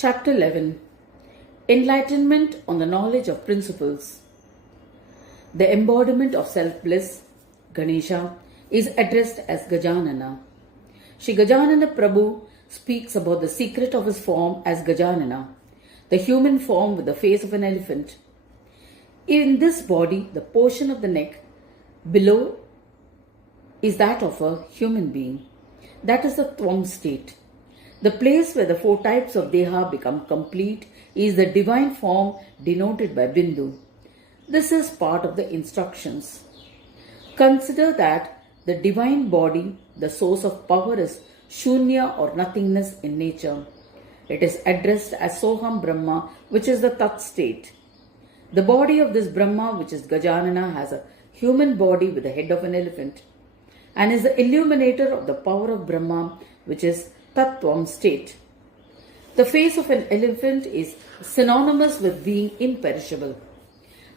Chapter 11 Enlightenment on the Knowledge of Principles. The embodiment of self-bliss, Ganesha, is addressed as Gajanana. Shri Gajanan Prabhu speaks about the secret of his form as Gajanana, the human form with the face of an elephant. In this body, the portion of the neck below is that of a human being. That is the Tvam state. The place where the four types of Deha become complete is the divine form denoted by Bindu. This is part of the instructions. Consider that the divine body, the source of power, is Shunya or nothingness in nature. It is addressed as Soham Brahma, which is the Tat state. The body of this Brahma, which is Gajanana, has a human body with the head of an elephant and is the illuminator of the power of Brahma, which is Tattvam state. The face of an elephant is synonymous with being imperishable.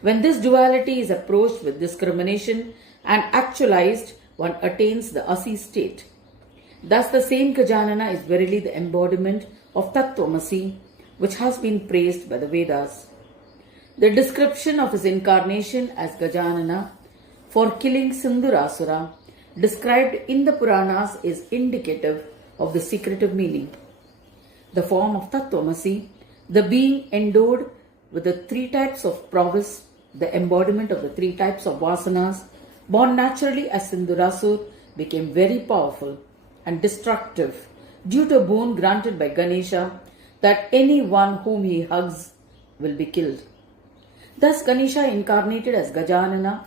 When this duality is approached with discrimination and actualized, one attains the Asi state. Thus the same Gajanana is verily the embodiment of Tattvamasi, which has been praised by the Vedas. The description of his incarnation as Gajanana for killing Sindhurasura described in the Puranas is indicative of the secretive meaning. The form of Tattvamasi, the being endowed with the three types of prowess, the embodiment of the three types of vasanas, born naturally as Sindhurasur, became very powerful and destructive due to a boon granted by Ganesha that anyone whom he hugs will be killed. Thus Ganesha incarnated as Gajanana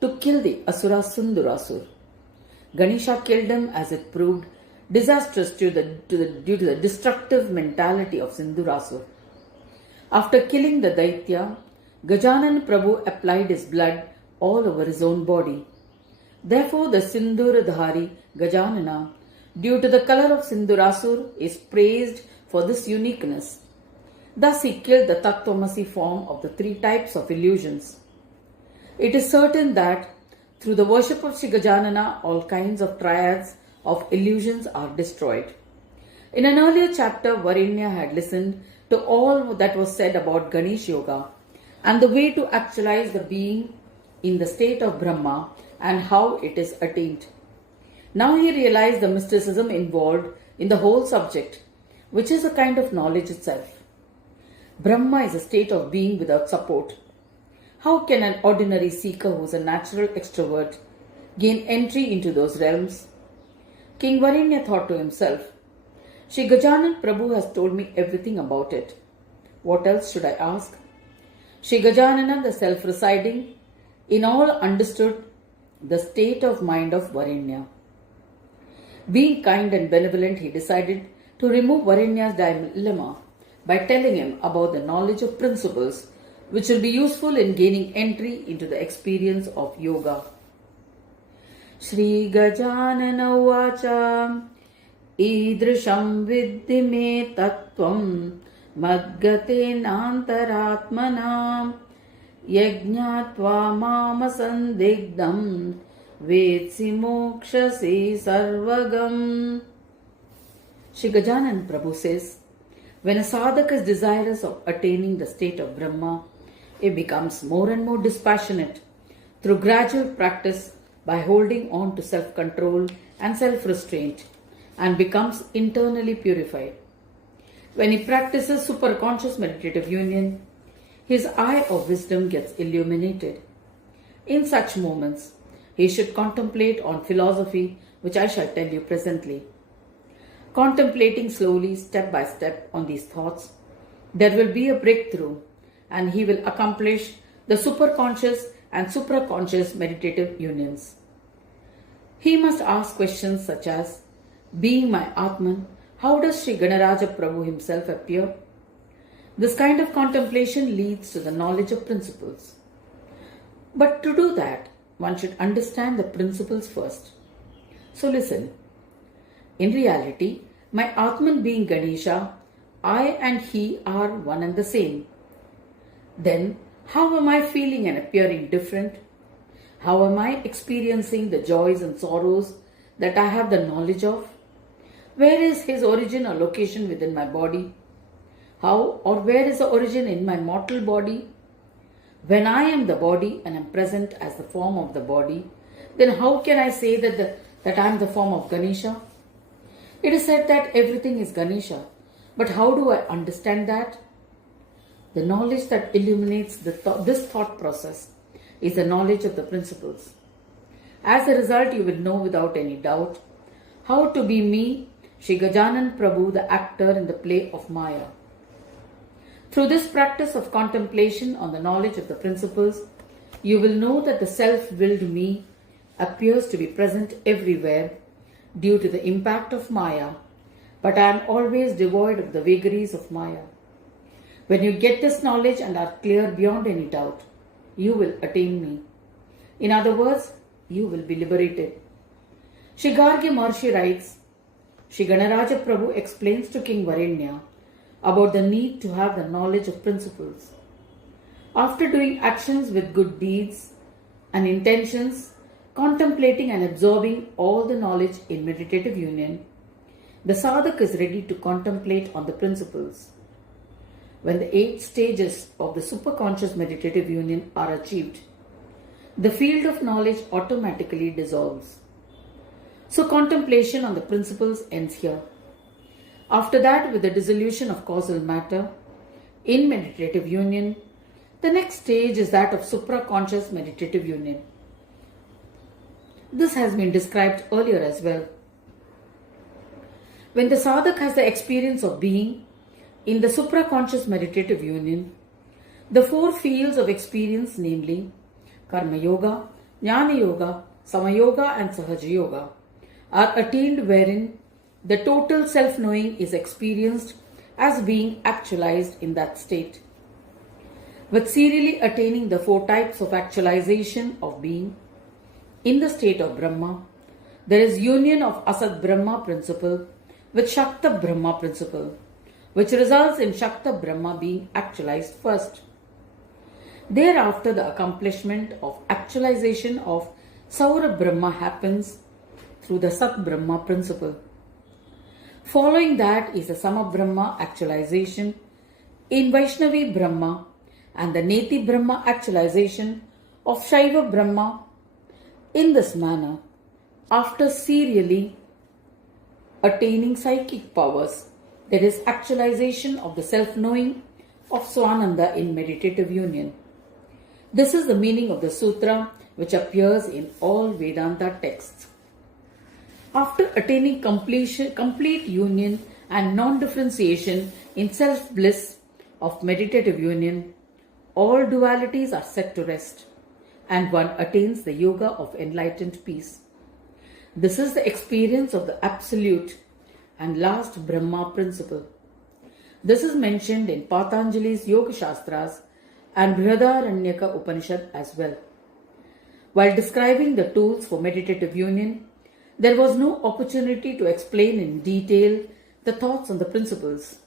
to kill the Asura Sindhurasur. Ganesha killed him as it proved disastrous due to the destructive mentality of Sindhurasur. After killing the Daitya, Gajanan Prabhu applied his blood all over his own body. Therefore, the Sindhuradhari Gajanana, due to the color of Sindhurasur, is praised for this uniqueness. Thus, he killed the Tattvamasi form of the three types of illusions. It is certain that through the worship of Shri Gajanana, all kinds of triads of illusions are destroyed. In an earlier chapter, Varinya had listened to all that was said about Ganesh Yoga and the way to actualize the being in the state of Brahma and how it is attained. Now he realized the mysticism involved in the whole subject, which is a kind of knowledge itself. Brahma is a state of being without support. How can an ordinary seeker who is a natural extrovert gain entry into those realms? King Varinya thought to himself, Shri Gajanan Prabhu has told me everything about it. What else should I ask? Shri Gajanana, the self-residing, in all understood the state of mind of Varinya. Being kind and benevolent, he decided to remove Varinya's dilemma by telling him about the knowledge of principles which will be useful in gaining entry into the experience of yoga. Shri Gajanana Vacha Idrisham Viddhi Me Tattvam Madgate Nantaratmanam Yajñatva Mama Sandigdam Vedsi Mokshasi Sarvagam. Shri Gajanan Prabhu says, when a sadhak is desirous of attaining the state of Brahma, he becomes more and more dispassionate through gradual practice by holding on to self-control and self-restraint and becomes internally purified. When he practices superconscious meditative union, his eye of wisdom gets illuminated. In such moments, he should contemplate on philosophy, which I shall tell you presently. Contemplating slowly, step by step on these thoughts, there will be a breakthrough and he will accomplish the superconscious and supraconscious meditative unions. He must ask questions such as, being my Atman, how does Shri Ganaraja Prabhu himself appear? This kind of contemplation leads to the knowledge of principles. But to do that, one should understand the principles first. So listen. In reality, my Atman being Ganesha, I and he are one and the same. Then, how am I feeling and appearing different? How am I experiencing the joys and sorrows that I have the knowledge of? Where is his origin or location within my body? How or where is the origin in my mortal body? When I am the body and am present as the form of the body, then how can I say that I am the form of Ganesha? It is said that everything is Ganesha, but how do I understand that? The knowledge that illuminates this thought process is the knowledge of the principles. As a result, you will know without any doubt how to be me, Shri Gajanan Prabhu, the actor in the play of Maya. Through this practice of contemplation on the knowledge of the principles, you will know that the self-willed me appears to be present everywhere due to the impact of Maya, but I am always devoid of the vagaries of Maya. When you get this knowledge and are clear beyond any doubt, you will attain me. In other words, you will be liberated. Shri Gargi Maharshi writes, Shri Ganaraja Prabhu explains to King Varenya about the need to have the knowledge of principles. After doing actions with good deeds and intentions, contemplating and absorbing all the knowledge in meditative union, the sadhak is ready to contemplate on the principles. When the 8 stages of the superconscious meditative union are achieved, the field of knowledge automatically dissolves. So contemplation on the principles ends here. After that, with the dissolution of causal matter in meditative union, the next stage is that of supraconscious meditative union. This has been described earlier as well. When the sadhak has the experience of being in the supraconscious meditative union, the 4 fields of experience, namely Karma Yoga, Jnana Yoga, Samayoga and Sahaja Yoga, are attained, wherein the total self-knowing is experienced as being actualized in that state. With serially attaining the 4 types of actualization of being in the state of Brahma, there is union of Asat Brahma principle with Shakta Brahma principle, which results in Shakta Brahma being actualized first. Thereafter, the accomplishment of actualization of Saura Brahma happens through the Sat Brahma principle. Following that is the Sama Brahma actualization in Vaishnavi Brahma and the Neti Brahma actualization of Shaiva Brahma. In this manner, after serially attaining psychic powers, there is actualization of the self-knowing of Swananda in meditative union. This is the meaning of the sutra which appears in all Vedanta texts. After attaining complete union and non-differentiation in self-bliss of meditative union, all dualities are set to rest, and one attains the yoga of enlightened peace. This is the experience of the absolute and last Brahma principle. This is mentioned in Patanjali's Yoga Shastras and Brihadaranyaka Upanishad as well. While describing the tools for meditative union, there was no opportunity to explain in detail the thoughts on the principles.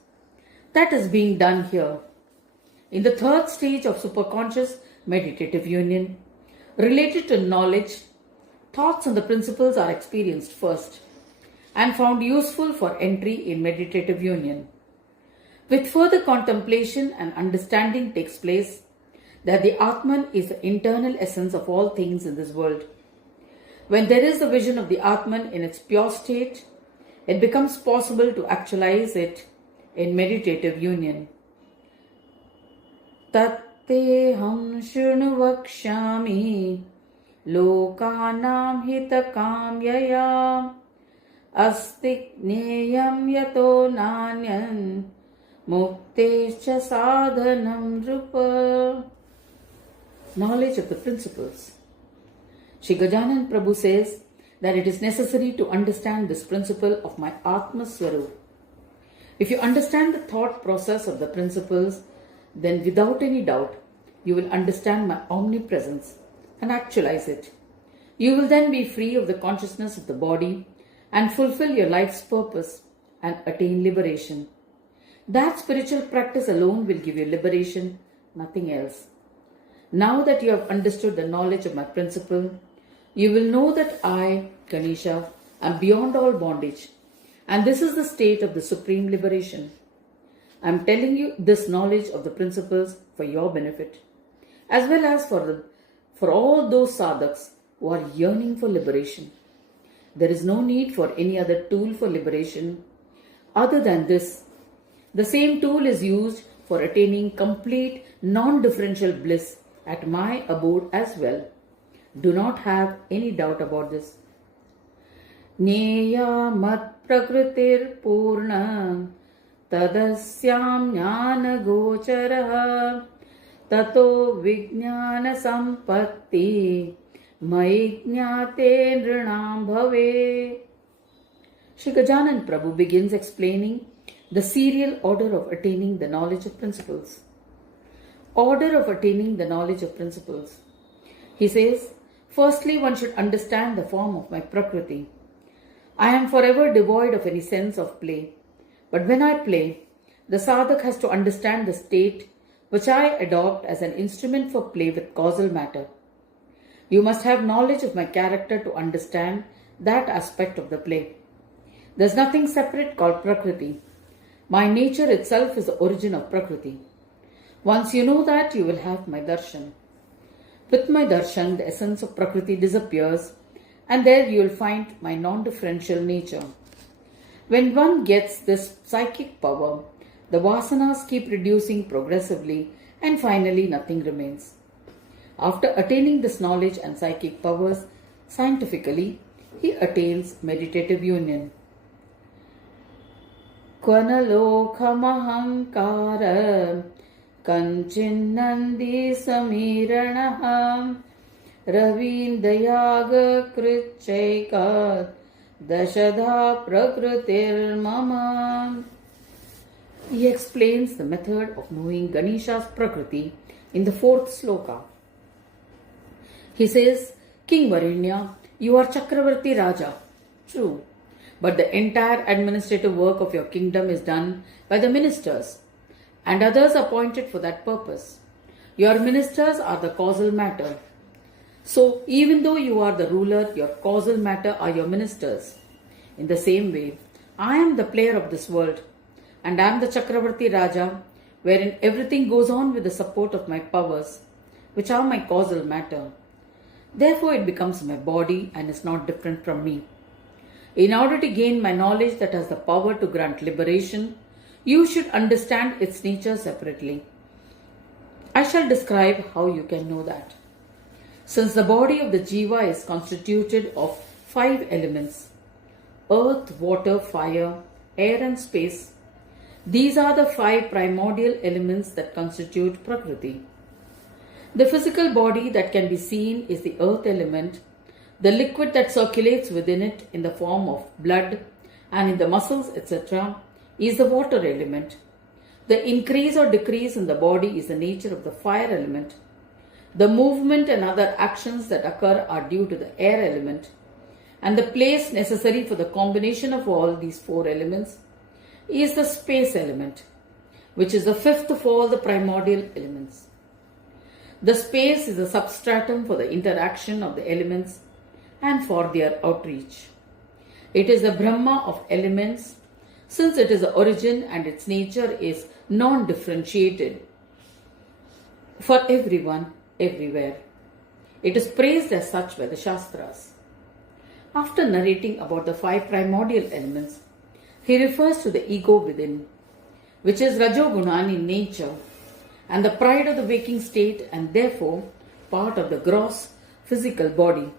That is being done here. In the 3rd stage of superconscious meditative union, related to knowledge, thoughts on the principles are experienced first and found useful for entry in meditative union. With further contemplation and understanding takes place that the Atman is the internal essence of all things in this world. When there is the vision of the Atman in its pure state, it becomes possible to actualize it in meditative union. Tatteham shrunu vakshami lokanam hitakamyaya asti gneyam yato nanyan muktescha sadhanam rupa. Knowledge of the principles. Shri Gajanan Prabhu says that it is necessary to understand this principle of my Atma Swarup. If you understand the thought process of the principles, then without any doubt, you will understand my omnipresence and actualize it. You will then be free of the consciousness of the body and fulfill your life's purpose and attain liberation. That spiritual practice alone will give you liberation, nothing else. Now that you have understood the knowledge of my principle, you will know that I, Ganesha, am beyond all bondage, and this is the state of the supreme liberation. I am telling you this knowledge of the principles for your benefit, as well as for all those sadhaks who are yearning for liberation. There is no need for any other tool for liberation other than this. The same tool is used for attaining complete non-differential bliss at my abode as well. Do not have any doubt about this. Neya mat prakritir purna tadasyam jnana gocharaha tato vijnana sampatti mai jnate nrinam bhave. Shri Gajanan Prabhu begins explaining the serial order of attaining the knowledge of principles. Order of attaining the knowledge of principles. He says, firstly, one should understand the form of my Prakriti. I am forever devoid of any sense of play. But when I play, the sadhak has to understand the state which I adopt as an instrument for play with causal matter. You must have knowledge of my character to understand that aspect of the play. There is nothing separate called Prakriti. My nature itself is the origin of Prakriti. Once you know that, you will have my darshan. With my darshan, the essence of Prakriti disappears, and there you will find my non-differential nature. When one gets this psychic power, the vasanas keep reducing progressively, and finally nothing remains. After attaining this knowledge and psychic powers scientifically, he attains meditative union. Kvanalokhamaham kanchinnandi samiranaham ravindayaga krichaikat dashadha prakritir mama. He explains the method of knowing Ganesha's Prakriti in the 4th sloka. He says, King Varinya, you are Chakravarti Raja. True. But the entire administrative work of your kingdom is done by the ministers and others appointed for that purpose. Your ministers are the causal matter. So, even though you are the ruler, your causal matter are your ministers. In the same way, I am the player of this world and I am the Chakravarti Raja, wherein everything goes on with the support of my powers, which are my causal matter. Therefore, it becomes my body and is not different from me. In order to gain my knowledge that has the power to grant liberation, you should understand its nature separately. I shall describe how you can know that. Since the body of the jiva is constituted of 5 elements, earth, water, fire, air and space, these are the 5 primordial elements that constitute Prakriti. The physical body that can be seen is the earth element. The liquid that circulates within it in the form of blood and in the muscles, etc., is the water element. The increase or decrease in the body is the nature of the fire element. The movement and other actions that occur are due to the air element. And the place necessary for the combination of all these 4 elements is the space element, which is the 5th of all the primordial elements. The space is a substratum for the interaction of the elements and for their outreach. It is the Brahma of elements, since it is the origin and its nature is non-differentiated for everyone, everywhere. It is praised as such by the Shastras. After narrating about the 5 primordial elements, he refers to the ego within, which is Rajogunan in nature, and the pride of the waking state and therefore part of the gross physical body.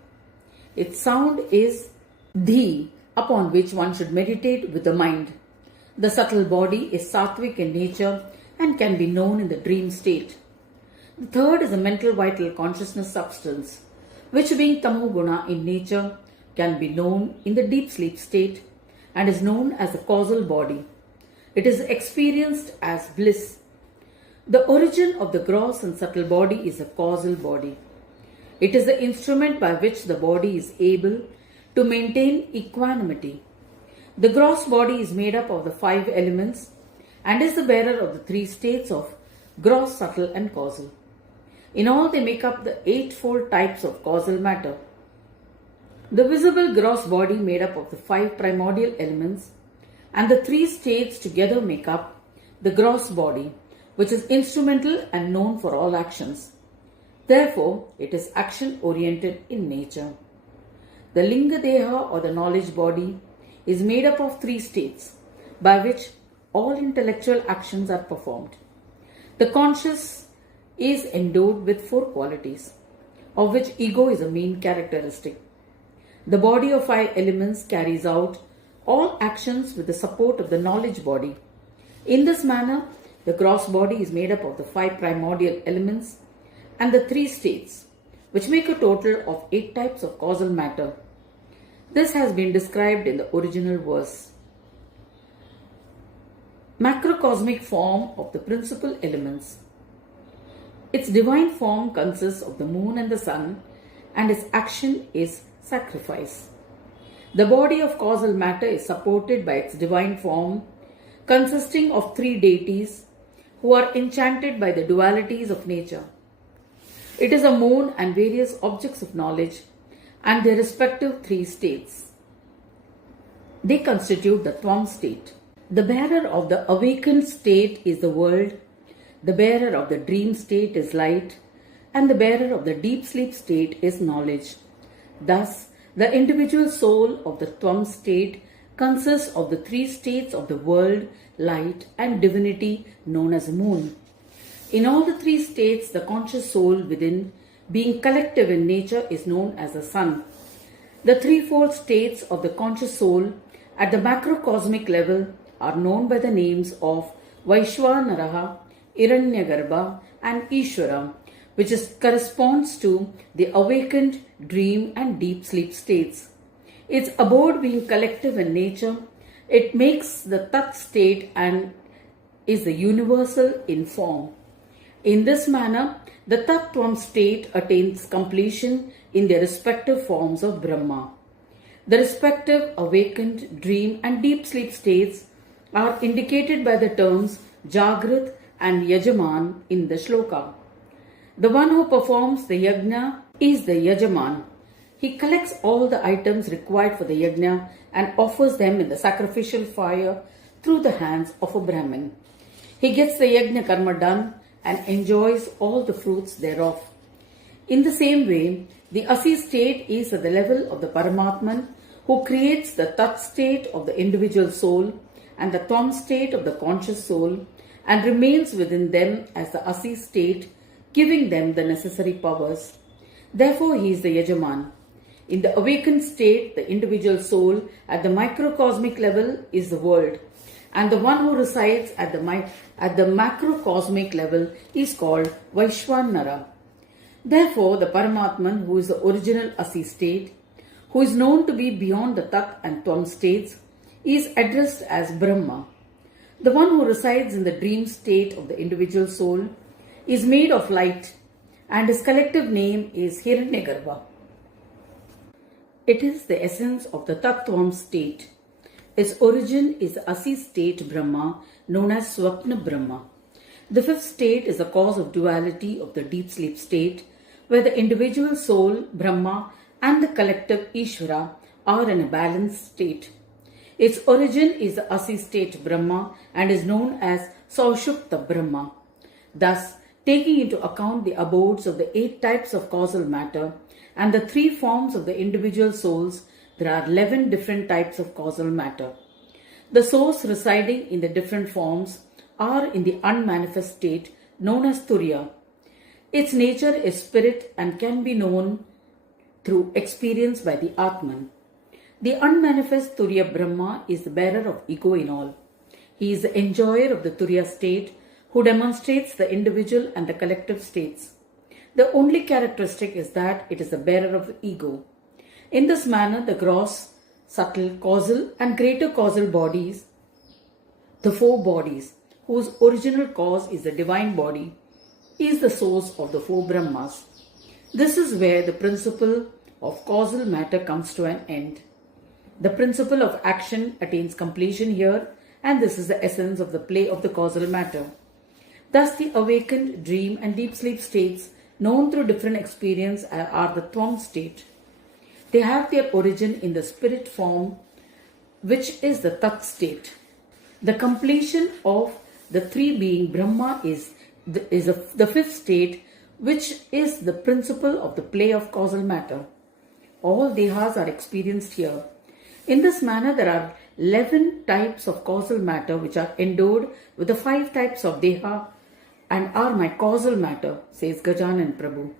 Its sound is Dhi, upon which one should meditate with the mind. The subtle body is sattvic in nature and can be known in the dream state. The third is the mental vital consciousness substance, which being tamoguna in nature can be known in the deep sleep state and is known as the causal body. It is experienced as bliss. The origin of the gross and subtle body is the causal body. It is the instrument by which the body is able to maintain equanimity. The gross body is made up of the 5 elements and is the bearer of the 3 states of gross, subtle and causal. In all, they make up the 8-fold types of causal matter. The visible gross body made up of the 5 primordial elements and the 3 states together make up the gross body, which is instrumental and known for all actions. Therefore, it is action-oriented in nature. The Linga Deha or the knowledge body is made up of three states by which all intellectual actions are performed. The conscious is endowed with four qualities, of which ego is a main characteristic. The body of five elements carries out all actions with the support of the knowledge body. In this manner, the gross body is made up of the five primordial elements and the three states, which make a total of 8 types of causal matter. This has been described in the original verse. Macrocosmic form of the principal elements. Its divine form consists of the moon and the sun, and its action is sacrifice. The body of causal matter is supported by its divine form, consisting of 3 deities who are enchanted by the dualities of nature. It is a moon and various objects of knowledge and their respective 3 states. They constitute the Tvam state. The bearer of the awakened state is the world, the bearer of the dream state is light, and the bearer of the deep sleep state is knowledge. Thus, the individual soul of the Tvam state consists of the 3 states of the world, light, and divinity known as moon. In all the 3 states, the conscious soul within, being collective in nature, is known as the sun. The threefold states of the conscious soul at the macrocosmic level are known by the names of Vaishwanaraha, Hiranyagarbha, and Ishvara, which corresponds to the awakened, dream, and deep sleep states. Its abode being collective in nature, it makes the Tat state and is the universal in form. In this manner, the Tattvam state attains completion in their respective forms of Brahma. The respective awakened, dream, and deep sleep states are indicated by the terms Jagrat and Yajaman in the shloka. The one who performs the yajna is the Yajaman. He collects all the items required for the yajna and offers them in the sacrificial fire through the hands of a Brahmin. He gets the yajna karma done and enjoys all the fruits thereof. In the same way, the Asi state is at the level of the Paramatman, who creates the Tat state of the individual soul and the Tvam state of the conscious soul, and remains within them as the Asi state, giving them the necessary powers. Therefore, he is the Yajaman. In the awakened state, the individual soul at the microcosmic level is the world, and the one who resides at the macrocosmic level is called Vaishwanara. Therefore, the Paramatman, who is the original Asi state, who is known to be beyond the Tat and Tvam states, is addressed as Brahma. The one who resides in the dream state of the individual soul is made of light, and his collective name is Hiranyagarbha. It is the essence of the Tattvam state. Its origin is the Asi state Brahma, known as Swapna Brahma. The 5th state is the cause of duality of the deep sleep state, where the individual soul, Brahma, and the collective Ishvara are in a balanced state. Its origin is the Asi state Brahma and is known as Saushupta Brahma. Thus, taking into account the abodes of the 8 types of causal matter and the 3 forms of the individual souls, there are 11 different types of causal matter. The souls residing in the different forms are in the unmanifest state known as Turiya. Its nature is spirit and can be known through experience by the Atman. The unmanifest Turiya Brahma is the bearer of ego in all. He is the enjoyer of the Turiya state who demonstrates the individual and the collective states. The only characteristic is that it is the bearer of the ego. In this manner, the gross, subtle, causal, and greater causal bodies, the 4 bodies, whose original cause is the divine body, is the source of the 4 Brahmas. This is where the principle of causal matter comes to an end. The principle of action attains completion here, and this is the essence of the play of the causal matter. Thus, the awakened, dream, and deep sleep states known through different experience are the Tvam state. They have their origin in the spirit form, which is the Tat state. The completion of the three being Brahma is the fifth state, which is the principle of the play of causal matter. All dehas are experienced here. In this manner, there are 11 types of causal matter which are endowed with the 5 types of deha and are my causal matter, says Gajanan Prabhu.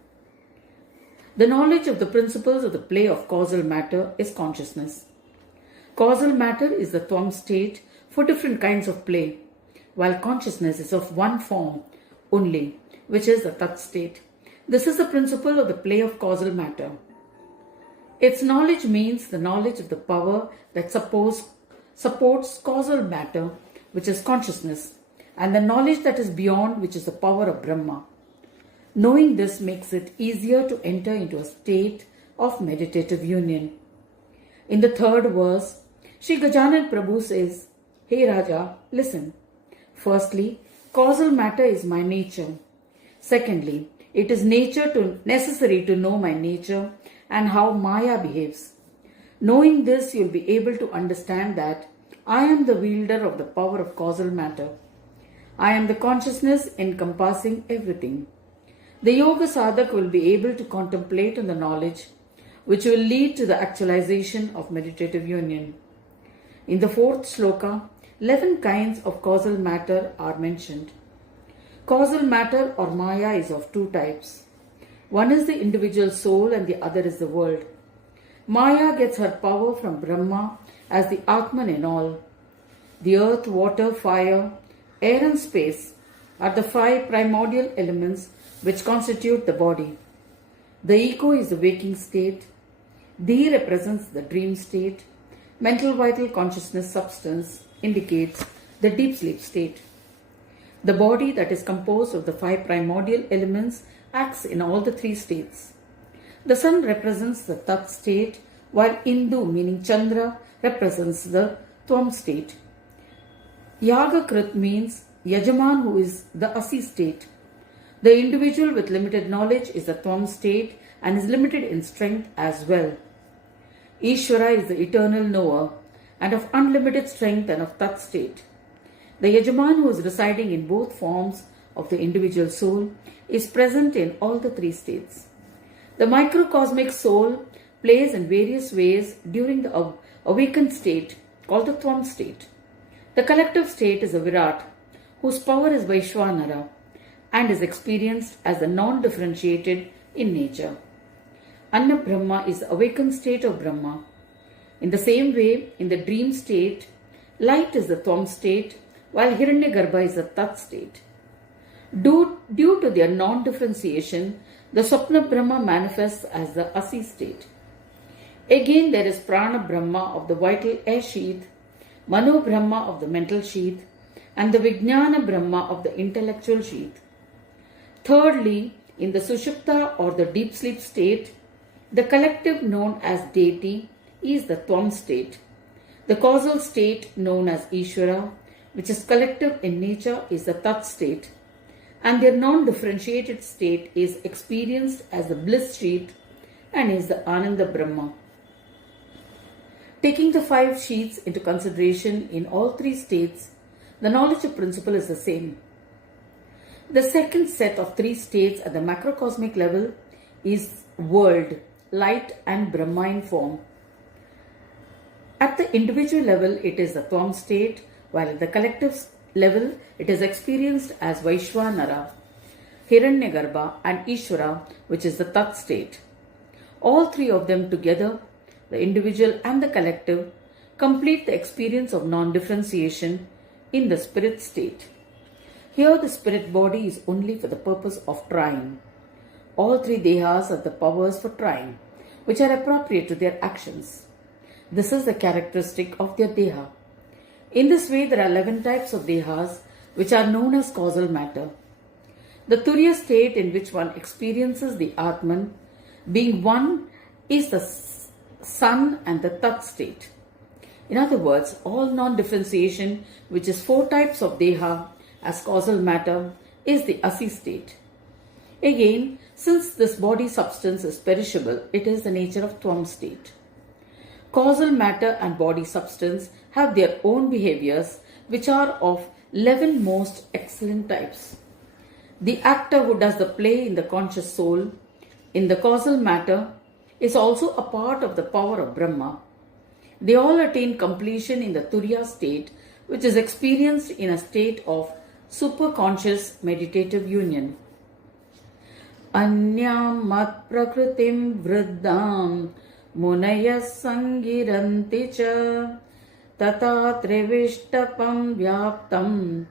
The knowledge of the principles of the play of causal matter is consciousness. Causal matter is the Tvam state for different kinds of play, while consciousness is of one form only, which is the Tat state. This is the principle of the play of causal matter. Its knowledge means the knowledge of the power that supports causal matter, which is consciousness, and the knowledge that is beyond, which is the power of Brahma. Knowing this makes it easier to enter into a state of meditative union. In the third verse, Shri Gajanan Prabhu says, "Hey Raja, listen. Firstly, causal matter is my nature. Secondly, it is necessary to know my nature and how Maya behaves. Knowing this, you will be able to understand that I am the wielder of the power of causal matter. I am the consciousness encompassing everything. The yoga sadhak will be able to contemplate on the knowledge which will lead to the actualization of meditative union." In the fourth sloka, 11 kinds of causal matter are mentioned. Causal matter or Maya is of 2 types. One is the individual soul and the other is the world. Maya gets her power from Brahma as the Atman in all. The earth, water, fire, air and space are the 5 primordial elements which constitute the body. The ego is the waking state. D represents the dream state. Mental vital consciousness substance indicates the deep sleep state. The body that is composed of the 5 primordial elements acts in all the 3 states. The sun represents the Tat state, while Indu, meaning Chandra, represents the Tvam state. Yagakrit means Yajaman, who is the Asi state. The individual with limited knowledge is the Tvam state and is limited in strength as well. Ishvara is the eternal knower and of unlimited strength and of Tat state. The Yajaman, who is residing in both forms of the individual soul, is present in all the 3 states. The microcosmic soul plays in various ways during the awakened state called the Tvam state. The collective state is a Virat, whose power is Vaishwanara and is experienced as the non-differentiated in nature. Anna Brahma is the awakened state of Brahma. In the same way, in the dream state, light is the Tvam state, while Hiranyagarbha is the Tat state. Due to their non-differentiation, the Swapna Brahma manifests as the Asi state. Again, there is Prana Brahma of the vital air sheath, Mano Brahma of the mental sheath, and the Vijnana Brahma of the intellectual sheath. Thirdly, in the Sushupta or the deep sleep state, the collective known as deity is the Tvam state. The causal state known as Ishvara, which is collective in nature, is the Tat state, and their non-differentiated state is experienced as the bliss sheath and is the Ananda Brahma. Taking the 5 sheaths into consideration in all 3 states, the knowledge of principle is the same. The second set of 3 states at the macrocosmic level is world, light and Brahma in form. At the individual level, it is the Tvam state, while at the collective level, it is experienced as Vaishwanara, Hiranyagarbha and Ishvara, which is the Tat state. All 3 of them together, the individual and the collective, complete the experience of non-differentiation in the spirit state. Here the spirit body is only for the purpose of trying. All 3 dehas are the powers for trying, which are appropriate to their actions. This is the characteristic of their deha. In this way, there are 11 types of dehas which are known as causal matter. The Turiya state in which one experiences the Atman being one is the sun and the Tat state. In other words, all non-differentiation, which is 4 types of deha as causal matter, is the Asi state. Again, since this body substance is perishable, it is the nature of Tvam state. Causal matter and body substance have their own behaviors which are of 11 most excellent types. The actor who does the play in the conscious soul, in the causal matter, is also a part of the power of Brahma. They all attain completion in the Turiya state, which is experienced in a state of superconscious meditative union. Anyam mat prakritim vriddam munayas sangiranti cha tata trivishtapam vyaptam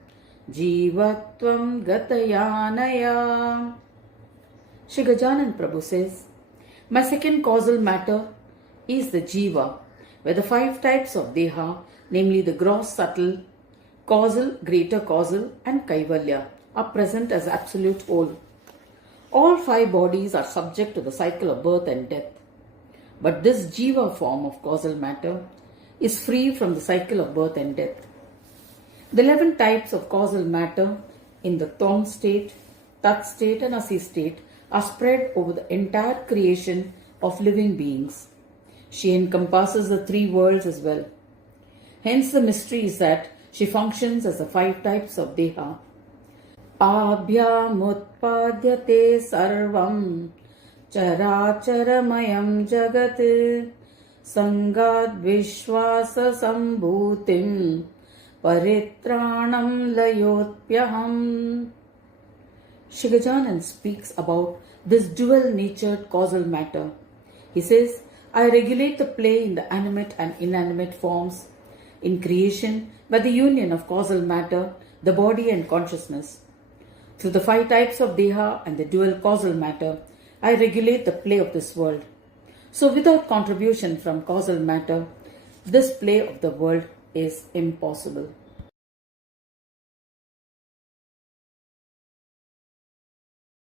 jivatvam gatayanaya. Shri Gajanan Prabhu says, my second causal matter is the jiva, where the 5 types of deha, namely the gross, subtle, causal, greater causal and kaivalya, are present as absolute whole. All 5 bodies are subject to the cycle of birth and death. But this jiva form of causal matter is free from the cycle of birth and death. The 11 types of causal matter in the Tom state, Tat state and Asi state are spread over the entire creation of living beings. She encompasses the 3 worlds as well. Hence the mystery is that she functions as the 5 types of deha. Abhyamutpadyate sarvam characharamayam jagat sangad vishwasa sambhutim paritranam layotpyaham. Shri Gajanan speaks about this dual-natured causal matter. He says, I regulate the play in the animate and inanimate forms, in creation by the union of causal matter, the body and consciousness. Through the 5 types of deha and the dual causal matter, I regulate the play of this world. So without contribution from causal matter, this play of the world is impossible.